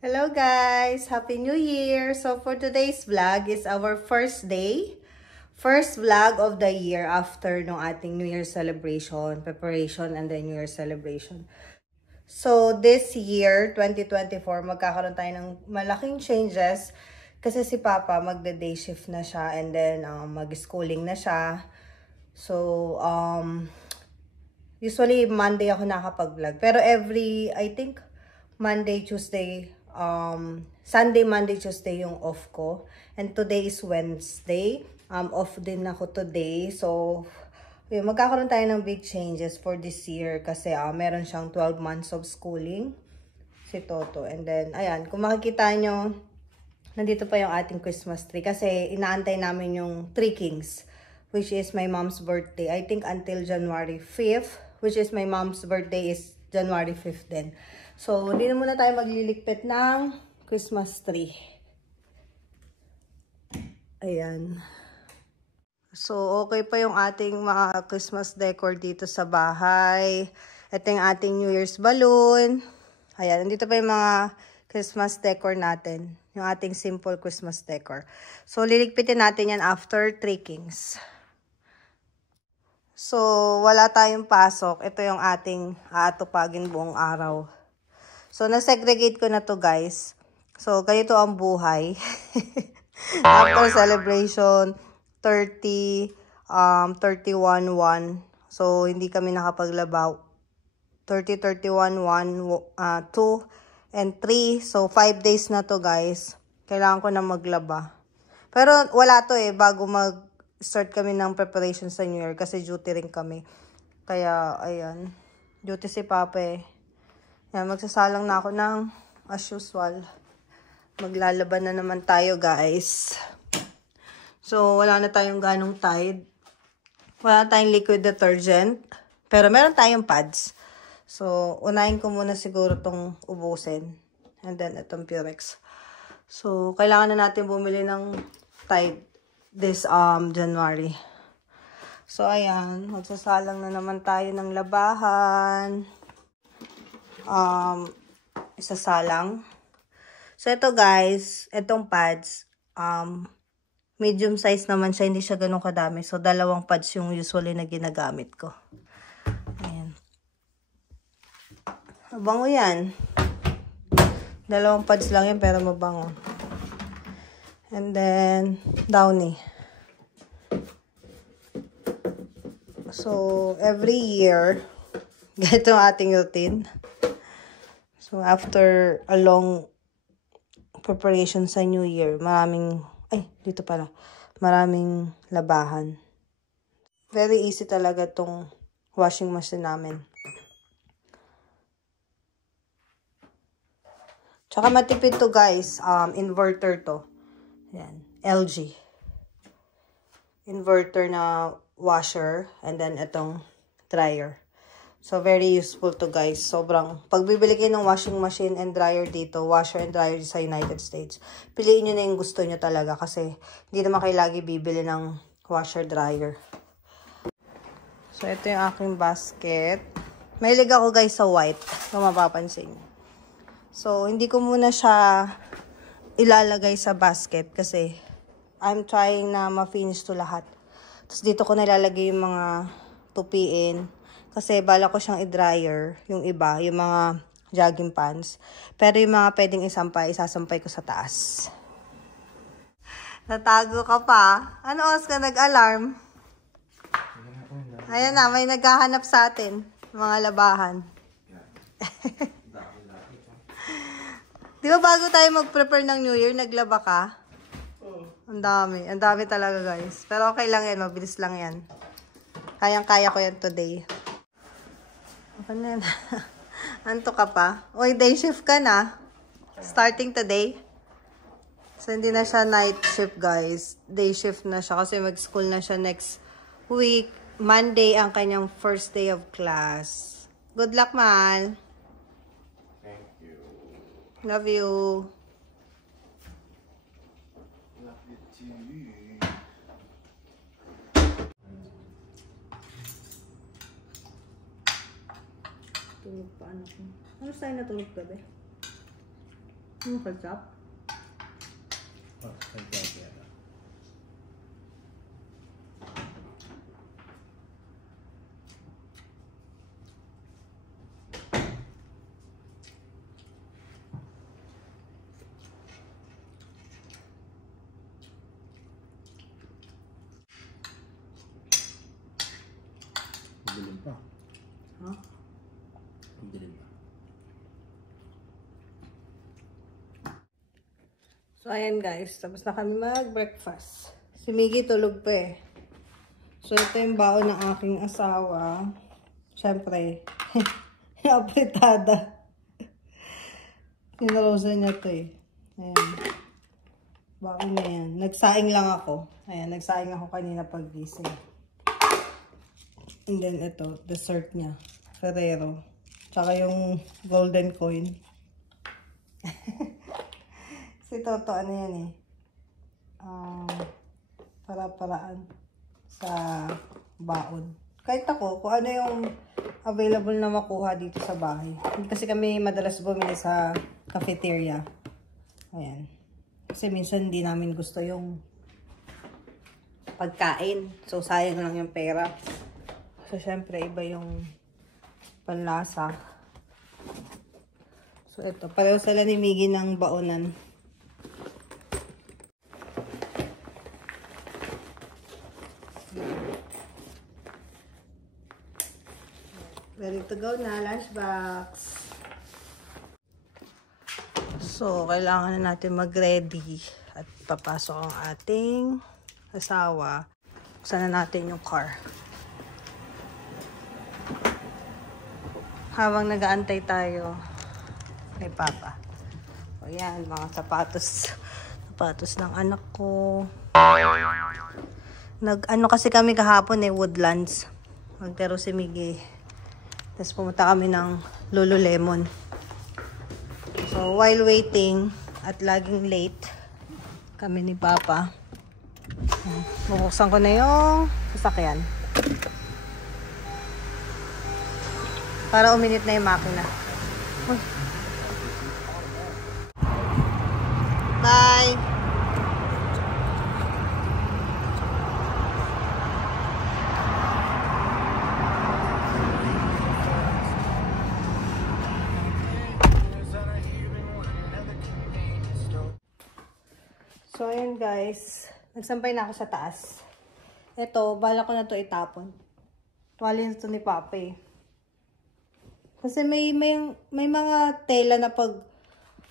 Hello guys! Happy New Year! So for today's vlog is our first day. First vlog of the year after nung ating New Year celebration, preparation, and then New Year celebration. So this year, 2024, magkakaroon tayo ng malaking changes. Kasi si Papa magda-day shift na siya and then mag-schooling na siya. So, usually Monday ako nakapag-vlog. Pero I think, Monday, Tuesday, Sunday, Monday, Tuesday yung off ko. And today is Wednesday. Off din ako today. So, yun, magkakaroon tayo ng big changes for this year. Kasi meron siyang 12 months of schooling. Si Toto. And then, ayan, kung makikita nyo, nandito pa yung ating Christmas tree. Kasi inaantay namin yung Three Kings. Which is my mom's birthday. I think until January 5th. Which is my mom's birthday is January 5th din. So, hindi na muna tayo magliligpit ng Christmas tree. Ayan. So, okay pa yung ating mga Christmas decor dito sa bahay. Ito yung ating New Year's balloon. Ayan, nandito pa yung mga Christmas decor natin. Yung ating simple Christmas decor. So, liligpitin natin yan after Three Kings. So, wala tayong pasok. Ito yung ating aatupagin buong araw. So, na-segregate ko na to guys. So, ganito ang buhay. After celebration, 30, 31, 1. So, hindi kami nakapaglabaw. 30, 31, 1, 2, and 3. So, 5 days na to guys. Kailangan ko na maglaba. Pero, wala to bago mag-start kami ng preparation sa New Year. Kasi duty rin kami. Kaya, ayan. Duty si Papa Yan, magsasalang na ako ng as usual. Maglalaban na naman tayo, guys. So, wala na tayong ganong Tide. Wala na tayong liquid detergent. Pero meron tayong pads. So, unahin ko muna siguro tong ubusin. And then, itong Purex. So, kailangan na natin bumili ng Tide this January. So, ayan. Magsasalang na naman tayo ng labahan. Isasalang. So, ito guys, itong pads, medium size naman siya, hindi siya ganun kadami. So, 2 pads yung usually na ginagamit ko. Ayan. Mabango yan. 2 pads lang yan, pero mabango. And then, Downy. So, every year, ganito ang ating routine. So, after a long preparation sa New Year, maraming labahan. Very easy talaga tong washing machine namin. Tsaka matipid to guys, inverter to. Ayan, LG. Inverter na washer, and then itong dryer. So, very useful to guys. Sobrang, pag bibili kayo ng washing machine and dryer dito, washer and dryer sa United States, piliin nyo na yung gusto nyo talaga kasi hindi naman kayo lagi bibili ng washer dryer. So, ito yung aking basket. Mahilig ako guys sa white, kung mapapansin. So, hindi ko muna siya ilalagay sa basket kasi I'm trying na ma-finish to lahat. Tapos, dito ko nilalagay yung mga tupiin. Kasi bala ko siyang i-dryer, yung iba, yung mga jogging pants. Pero yung mga pwedeng isasampay ko sa taas. Natago ka pa. Ano oras ka nag-alarm? Ayan na, may naghahanap sa atin. Mga labahan. Di ba bago tayo mag-prepare ng New Year, naglaba ka? Ang dami. Ang dami talaga guys. Pero okay lang yan, mabilis lang yan. Kayang-kaya ko yan today. Ano yan? Anto ka pa? Uy, day shift ka na. Starting today. So, hindi na siya night shift, guys. Day shift na siya kasi mag-school na siya next week. Monday ang kanyang first day of class. Good luck, Mal. Thank you. Love you. Love you too. Tulog pa anak mo. Ano sa'yo natulog ka ba? Yung ketchup? Oh, ketchup yata. Dilim pa. Huh? Dilim pa. So, ayan guys. Tapos na kami mag-breakfast. Si Miggy tulog pa eh. So, ito yung baon ng aking asawa. Siyempre, apritada. Nilarosan niya to eh. Ayan. Baon na yan. Nagsaing lang ako. Ayan, nagsaing ako kanina pag-gising. And then, ito, dessert niya. Ferrero. Tsaka yung golden coin. Si Toto, ano yan eh. Para-paraan sa baon. Kahit ako, kung ano yung available na makuha dito sa bahay. Kasi kami madalas bumili sa cafeteria. Ayan. Kasi minsan hindi namin gusto yung pagkain. So, sayang lang yung pera. So, syempre, iba yung panlasa. So, ito. Pareho sila ni Miggy ng baonan. Ready to go na, lunchbox. So, kailangan na natin mag-ready at papasok ang ating asawa. Buksan na natin yung car. Habang nag-aantay tayo kay Papa. O yan, mga sapatos. Sapatos ng anak ko. Nag-ano kasi kami kahapon eh, Woodlands. Magtero si Miggy. Tapos pumunta kami ng Lululemon. So, while waiting at laging late kami ni Papa, bubuksan ko na yung sasakyan. Para uminit na yung makina. Bye! So, ayan guys. Nagsampay na ako sa taas. Ito, bala ko na to itapon. Tuwali na to ni Papa eh. Kasi may mga tela na pag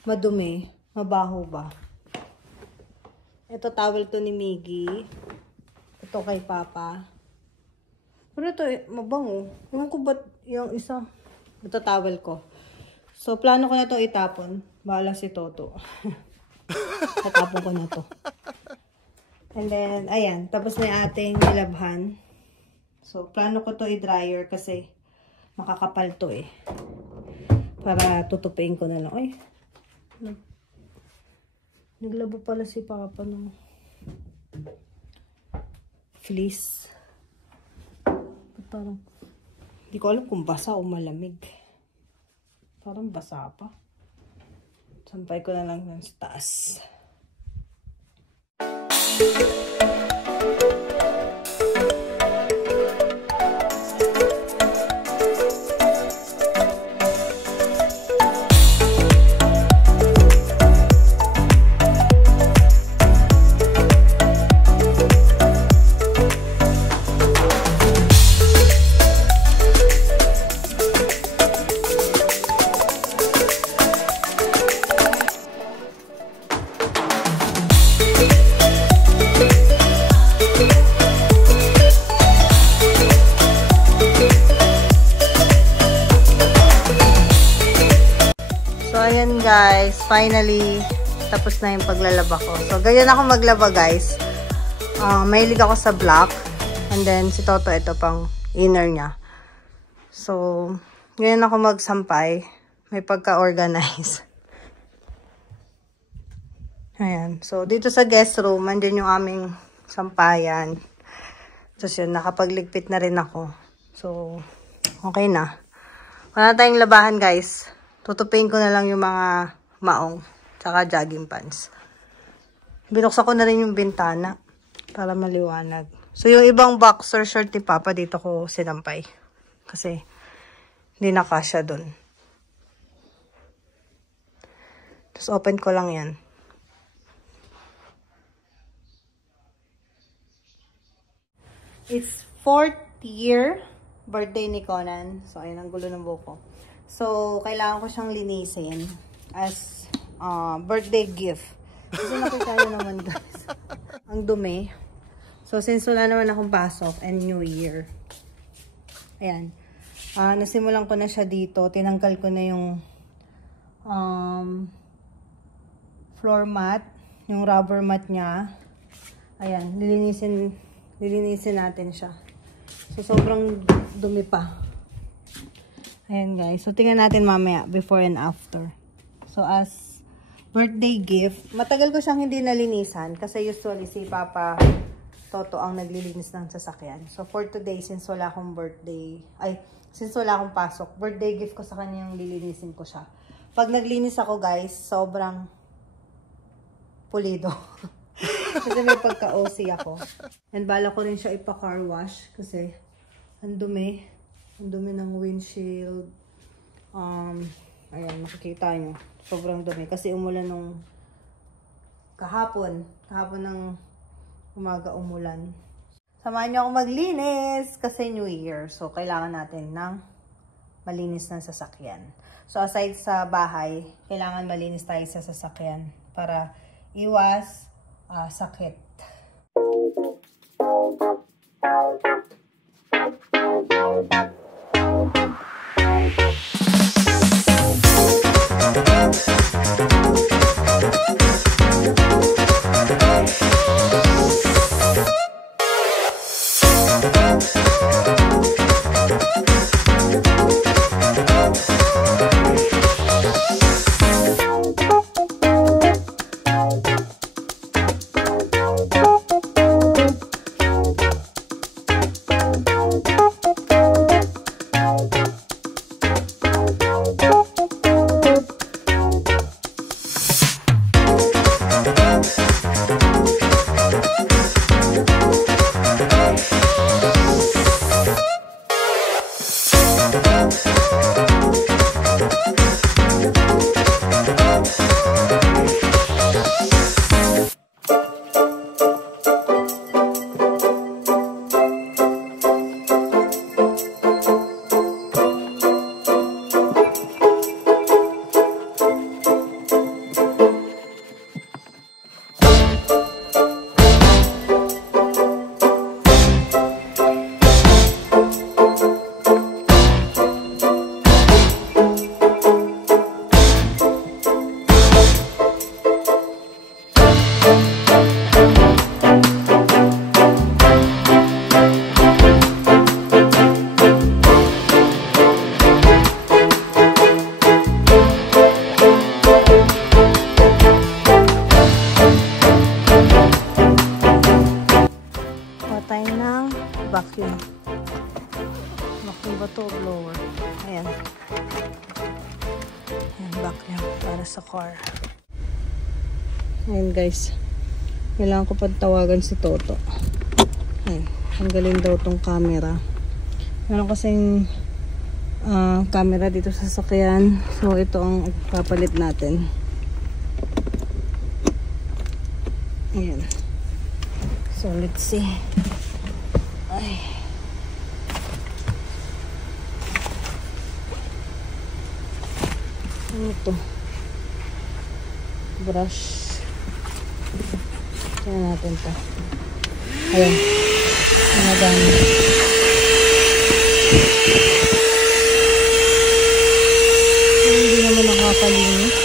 madumi, mabaho ba. Ito, towel to ni Miggy. Ito kay Papa. Pero ito, mabango. Ewan ko ba't yung isa. Ito, towel ko. So, plano ko na to itapon. Bahala si Toto. Tatapon ko na to. And then, ayan. Tapos na yung ating nilabhan. So, plano ko to i-dryer kasi makakapal to eh. Para tutupiin ko na lang. Ay, naglaba pala si Papa ng fleece. Parang, hindi ko alam kung basa o malamig. Parang basa pa. Sampay ko na lang ng taas. Ayan guys, finally tapos na yung paglalaba ko. So, ganyan ako maglaba guys. Mahilig ako sa black. And then, si Toto, ito pang inner niya. So, ganyan ako magsampay. May pagka-organize. Ayan. So, dito sa guest room, andyan yung aming sampayan. Tapos yun, nakapagligpit na rin ako. So, okay na. Wala tayong labahan guys. Tutupin ko na lang yung mga maong. Tsaka jogging pants. Binuksan ko na rin yung bintana para maliwanag. So, yung ibang boxer short ni Papa, dito ko sinampay. Kasi, hindi na kasya dun. Tapos, open ko lang yan. It's 4th year birthday ni Conan. So, ayun, ang gulo ng buko. So, kailangan ko siyang linisin as birthday gift. Kasi nakita nyo naman, guys. Ang dumi. So, since wala naman akong pasok and New Year. Ayan. Nasimulan ko na siya dito. Tinanggal ko na yung floor mat. Yung rubber mat niya. Ayan. Lilinisin natin siya. So, sobrang dumi pa. Ayan, guys. So, tingnan natin mamaya before and after. So, as birthday gift, matagal ko siyang hindi nalinisan kasi usually si Papa Toto ang naglilinis ng sasakyan. So, for today, since wala akong pasok, birthday gift ko sa kanya yung lilinisin ko siya. Pag naglinis ako, guys, sobrang pulido. Kasi may pagka-OC ako. And bala ko rin siya ipa-car wash kasi ang dumi. Ang dumi ng windshield. Ayan, makikita nyo. Sobrang dumi. Kasi umulan nung kahapon. Kahapon ng umaga umulan. Samahan nyo akong maglinis kasi New Year. So, kailangan natin ng malinis na sasakyan. So, aside sa bahay, kailangan malinis tayo sa sasakyan para iwas sakit. Vacuum. Vacuum ba ito o blower? Ayan. Ayan, vacuum para sa car. Ayan, guys. Kailangan ko pa tawagan si Toto. Ayan. Tanggalin daw tong camera. Meron kasing camera dito sa sasakyan. So, ito ang papalit natin. Ayan. So, let's see. Ay. Ano ito? Brush. Tingnan natin ito. Ayan. Ang dami. Hindi naman nakakalinis.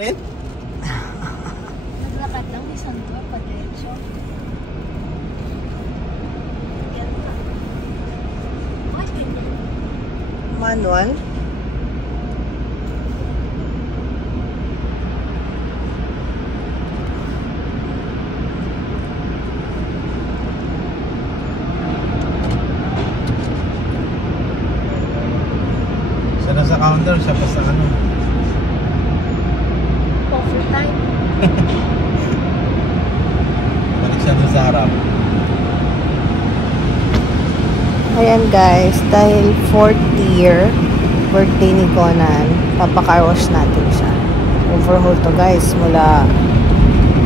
Rin? Naglakad lang, isang doon, pa-diretso. Yan na. Bakit ganyan? Manual? Siya nasa counter, siya pa sa ano. Overtime. Balik siya doon sa harap. Ayan guys, dahil 4th year birthday ni Conan, papacar wash natin siya. Overhaul to guys, mula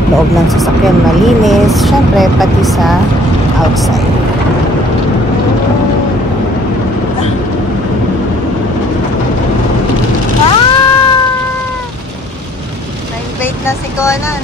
loob ng sasakyan malinis, syempre pati sa outside. Na-invade na si Conan.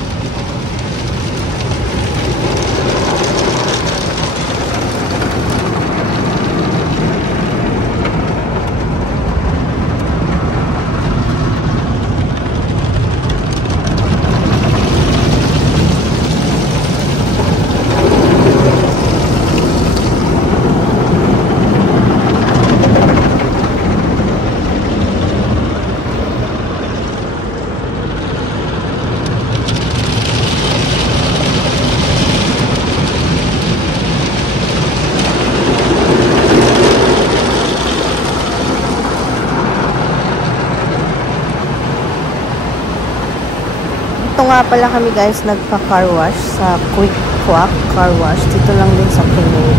Dito nga pala kami guys nagpa-car wash sa Quick Quack Car Wash. Dito lang din sa Pinoy.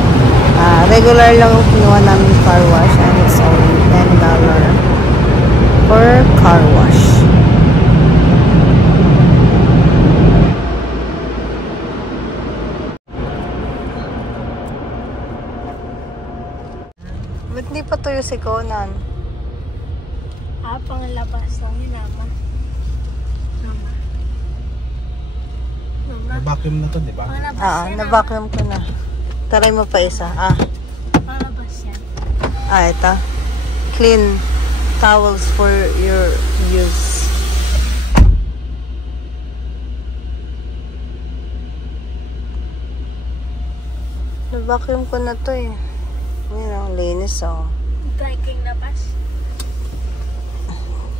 Regular lang yung kinuha namin car wash and it's only $10 per car wash. Ba't di pa tuyo si Conan? Pangalabas lang yun, Mama. Mama. Vacuum na to, di ba? Pangalabas yan, Na-vacuum ko na. Taray mo pa isa. Pangalabas yan. Ito. Clean towels for your use. Na-vacuum ko na to eh. Ayan ang linis oh. Dry kayong labas.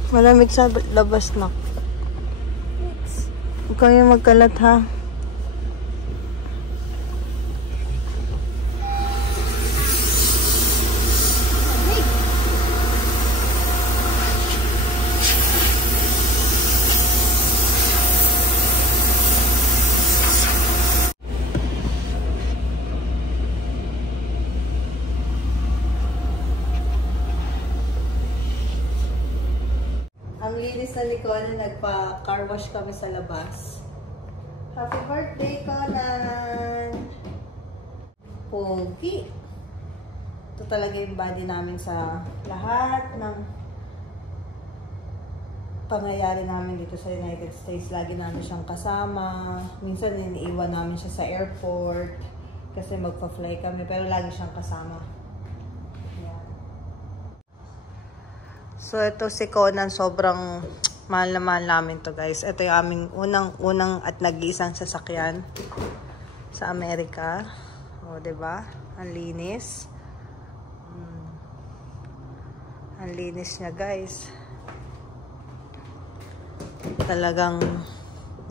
Malamig sa labas na. Huwag kayo magkalat ha. Ang linis na ni Conan, nagpa-car wash kami sa labas. Happy birthday, Conan! Pogi! Ito talaga yung body namin sa lahat ng pangyayari namin dito sa United States. Lagi namin siyang kasama. Minsan iniiwan namin siya sa airport kasi magpa-fly kami, pero lagi siyang kasama. So, ito si Conan, sobrang mahal na mahal namin to guys. Ito yung aming unang at nag-iisang sasakyan sa Amerika. O, diba? Ang linis. Ang linis niya guys. Talagang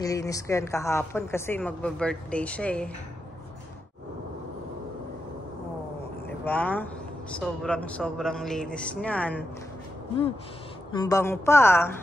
nilinis ko yan kahapon kasi magba-birthday siya eh. O, diba? Sobrang linis niyan. Ang bango pa.